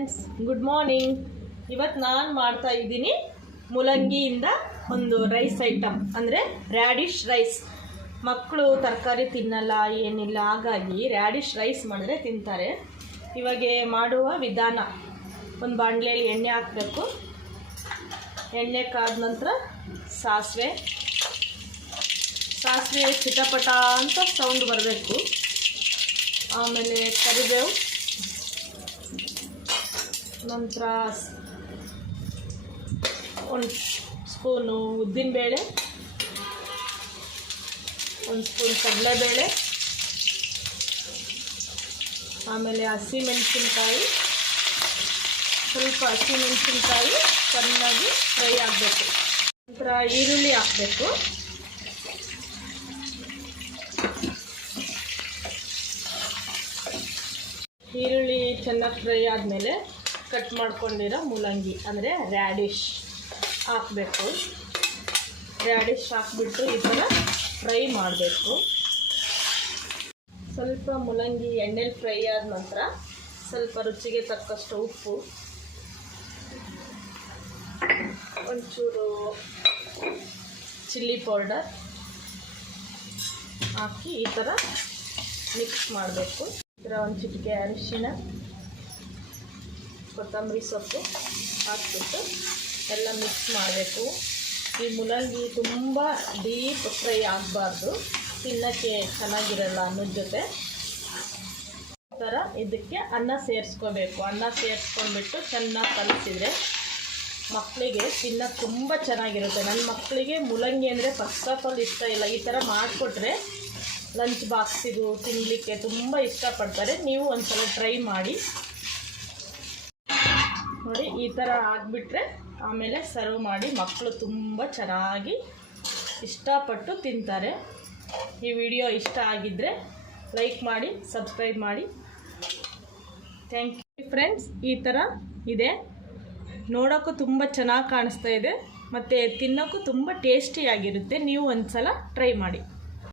Friends, good morning. ಇವತ್ತು ನಾನು ಮಾಡ್ತಾ ಇದ್ದೀನಿ ಮೂಲಂಗಿಯಿಂದ ಒಂದು ರೈಸ್ ಐಟಮ್, ಅಂದರೆ ರ್ಯಾಡಿಶ್ ರೈಸ್. ಮಕ್ಕಳು ತರಕಾರಿ ತಿನ್ನಲ್ಲ, ಏನಿಲ್ಲ, ಹಾಗಾಗಿ ರ್ಯಾಡಿಶ್ ರೈಸ್ ಮಾಡಿದ್ರೆ ತಿಂತಾರೆ. ಇವಾಗ ಮಾಡುವ ವಿಧಾನ: ಒಂದು ಬಾಣಲೆಯಲ್ಲಿ ಎಣ್ಣೆ ಹಾಕಬೇಕು. ಎಣ್ಣೆ ಕಾದ ನಂತರ ಸಾಸಿವೆ ಚಿಟಪಟ ಅಂತ ಸೌಂಡ್ ಬರಬೇಕು. ಆಮೇಲೆ ಕರಿಬೇವು, ನಂತರ ಒಂದು ಸ್ಪೂನು ಉದ್ದಿನಬೇಳೆ, ಒಂದು ಸ್ಪೂನ್ ಕಡಲೆಬೇಳೆ, ಆಮೇಲೆ ಹಸಿಮೆಣಸಿನ್ಕಾಯಿ, ಸ್ವಲ್ಪ ಹಸಿಮೆಣಸಿನ್ಕಾಯಿ ಚೆನ್ನಾಗಿ ಫ್ರೈ ಆಗಬೇಕು. ನಂತರ ಈರುಳ್ಳಿ ಹಾಕಬೇಕು. ಈರುಳ್ಳಿ ಚೆನ್ನಾಗಿ ಫ್ರೈ ಆದಮೇಲೆ ಕಟ್ ಮಾಡ್ಕೊಂಡಿರೋ ಮೂಲಂಗಿ ಅಂದರೆ ರ್ಯಾಡಿಶ್ ಹಾಕಬೇಕು. ರ್ಯಾಡಿಶ್ ಹಾಕ್ಬಿಟ್ಟು ಈ ಥರ ಫ್ರೈ ಮಾಡಬೇಕು. ಸ್ವಲ್ಪ ಮೂಲಂಗಿ ಎಣ್ಣೆಲಿ ಫ್ರೈ ಆದ ನಂತರ ಸ್ವಲ್ಪ ರುಚಿಗೆ ತಕ್ಕಷ್ಟು ಉಪ್ಪು, ಒಂಚೂರು ಚಿಲ್ಲಿ ಪೌಡರ್ ಹಾಕಿ ಈ ಥರ ಮಿಕ್ಸ್ ಮಾಡಬೇಕು. ಈ ಥರ ಒಂದು ಚಿಟಿಕೆ ಅರಿಶಿಣ, ಕೊತ್ತಂಬರಿ ಸೊಪ್ಪು ಹಾಕ್ಬಿಟ್ಟು ಎಲ್ಲ ಮಿಕ್ಸ್ ಮಾಡಬೇಕು. ಈ ಮೂಲಂಗಿ ತುಂಬ ಡೀಪ್ ಫ್ರೈ ಆಗಬಾರ್ದು, ತಿನ್ನೋಕ್ಕೆ ಚೆನ್ನಾಗಿರಲ್ಲ ಅನ್ನೋದ ಜೊತೆ. ಈ ಥರ ಇದಕ್ಕೆ ಅನ್ನ ಸೇರಿಸ್ಕೋಬೇಕು. ಅನ್ನ ಸೇರಿಸ್ಕೊಂಡ್ಬಿಟ್ಟು ಚೆನ್ನಾಗಿ ಕಲಿಸಿದರೆ ಮಕ್ಕಳಿಗೆ ತಿನ್ನೋಕ್ಕೆ ತುಂಬ ಚೆನ್ನಾಗಿರುತ್ತೆ. ನನ್ನ ಮಕ್ಕಳಿಗೆ ಮೂಲಂಗಿ ಅಂದರೆ ಫಸ್ಟ್ ಆಫ್ ಆಲ್ ಇಷ್ಟ ಇಲ್ಲ. ಈ ಥರ ಮಾಡಿಕೊಟ್ರೆ ಲಂಚ್ ಬಾಕ್ಸಿಗೂ ತಿನ್ನಲಿಕ್ಕೆ ತುಂಬ ಇಷ್ಟಪಡ್ತಾರೆ. ನೀವು ಒಂದು ಸಲ ಟ್ರೈ ಮಾಡಿ ನೋಡಿ. ಈ ಥರ ಆಗಿಬಿಟ್ರೆ ಆಮೇಲೆ ಸರ್ವ್ ಮಾಡಿ ಮಕ್ಕಳು ತುಂಬ ಚೆನ್ನಾಗಿ ಇಷ್ಟಪಟ್ಟು ತಿಂತಾರೆ. ಈ ವಿಡಿಯೋ ಇಷ್ಟ ಆಗಿದ್ದರೆ ಲೈಕ್ ಮಾಡಿ, ಸಬ್ಸ್ಕ್ರೈಬ್ ಮಾಡಿ. Thank you friends. ಈ ಥರ ಇದೆ, ನೋಡೋಕ್ಕೂ ತುಂಬ ಚೆನ್ನಾಗಿ ಕಾಣಿಸ್ತಾ ಇದೆ ಮತ್ತು ತಿನ್ನೋಕ್ಕೂ ತುಂಬ ಟೇಸ್ಟಿಯಾಗಿರುತ್ತೆ. ನೀವು ಒಂದು ಸಲ ಟ್ರೈ ಮಾಡಿ.